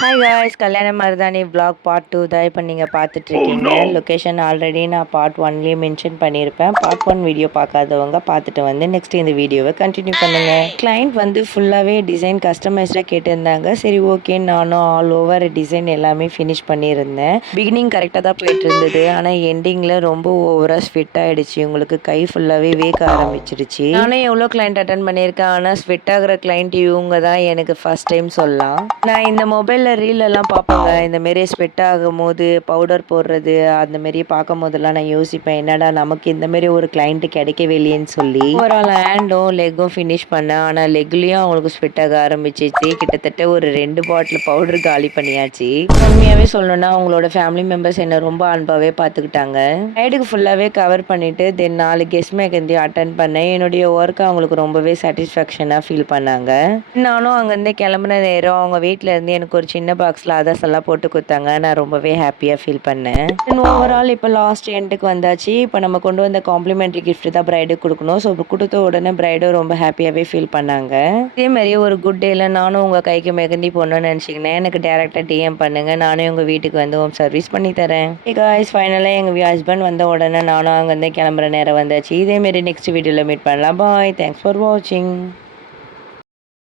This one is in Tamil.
ஹாய் காய்ஸ், கல்யாண மருதாணி vlog பார்ட் 2 தான் இப்போ நீங்கள் பார்த்துட்ருக்கீங்க. லொக்கேஷன் ஆல்ரெடி நான் பார்ட் 1லேயே மென்ஷன் பண்ணியிருப்பேன். பார்ட் 1 வீடியோ பார்க்காதவங்க பார்த்துட்டு வந்து நெக்ஸ்ட் இந்த வீடியோவை கண்டினியூ பண்ணுங்கள். கிளைண்ட் வந்து ஃபுல்லாகவே டிசைன் கஸ்டமைஸ்டாக கேட்டிருந்தாங்க. சரி ஓகே, நானும் ஆல் ஓவர் டிசைன் எல்லாமே ஃபினிஷ் பண்ணியிருந்தேன். பிகினிங் கரெக்டாக தான் போயிட்டு இருந்தது, ஆனால் எண்டிங்கில் ரொம்ப ஓவராக ஸ்வெட் ஆகிடுச்சு. உங்களுக்கு கை ஃபுல்லாகவே வேக்க ஆரம்பிச்சிருச்சு. நானும் எவ்வளோ கிளைண்ட் அட்டன் பண்ணியிருக்கேன், ஆனால் ஸ்வெட் ஆகிற கிளைண்ட் இவங்க தான் எனக்கு ஃபர்ஸ்ட் டைம் சொல்லலாம். நான் இந்த மொபைல் ரீலெல்லாம் பார்ப்பேங்க. இந்த மாரி ஸ்வெட் ஆகும்போது பவுடர் போடுறது அந்த மாரி பார்க்கும் போதெல்லாம் நான் யோசிப்பேன், என்னடா நமக்கு இந்த மாரி ஒரு கிளைண்ட் கிடைக்கவே இல்லையேன்னு சொல்லி. ஓவரால் ஹேண்டும் லெக்கும் ஃபினிஷ் பண்ணேன். ஆனால் லெக்லேயும் அவங்களுக்கு ஸ்வெட் ஆக ஆரம்பிச்சிச்சு. கிட்டத்தட்ட ஒரு 2 பாட்டில் பவுடர் காலி பண்ணியாச்சு. உண்மையாகவே சொல்லணும்னா அவங்களோட ஃபேமிலி மெம்பர்ஸ் என்னை ரொம்ப அன்பாகவே பார்த்துக்கிட்டாங்க. சைடுக்கு ஃபுல்லாகவே கவர் பண்ணிவிட்டு தென் 4 கெஸ்ட் மெஹந்தி அட்டன் பண்ணேன். என்னுடைய ஒர்க் அவங்களுக்கு ரொம்பவே சாட்டிஸ்ஃபேக்ஷனாக ஃபீல் பண்ணாங்க. நானும் அங்கேருந்து கிளம்புன நேரம் அவங்க வீட்டில் இருந்து எனக்கு ஒரு சின்ன பாக்ஸில் அதர்ஸ் எல்லாம் போட்டு கொடுத்தாங்க. நான் ரொம்பவே ஹாப்பியாக ஃபீல் பண்ணேன். ஓவரால் இப்போ லாஸ்ட் எண்டுக்கு வந்தாச்சு. இப்போ நம்ம கொண்டு வந்த காம்ப்ளிமெண்ட்ரி கிஃப்ட் தான் பிரைடுக்கு கொடுக்கணும். ஸோ கொடுத்த உடனே பிரைடும் ரொம்ப ஹாப்பியாகவே ஃபீல் பண்ணாங்க. இதே மாதிரி ஒரு குட் டேயில் நானும் உங்கள் கைக்கு மெகந்தி போடணும்னு நினச்சிக்கினேன். எனக்கு டேரெக்டாக டிஎம் பண்ணுங்கள், நானும் உங்கள் வீட்டுக்கு வந்து ஹோம் சர்வீஸ் பண்ணி தரேன். காய்ஸ், ஃபைனலாக எங்கள் ஹஸ்பண்ட் வந்த உடனே நானும் அங்கேருந்து கிளம்புற நேரம் வந்தாச்சு. இதேமாரி நெக்ஸ்ட் வீடியோவில் மீட் பண்ணலாம். பாய், தேங்க்ஸ் ஃபார் வாட்சிங்.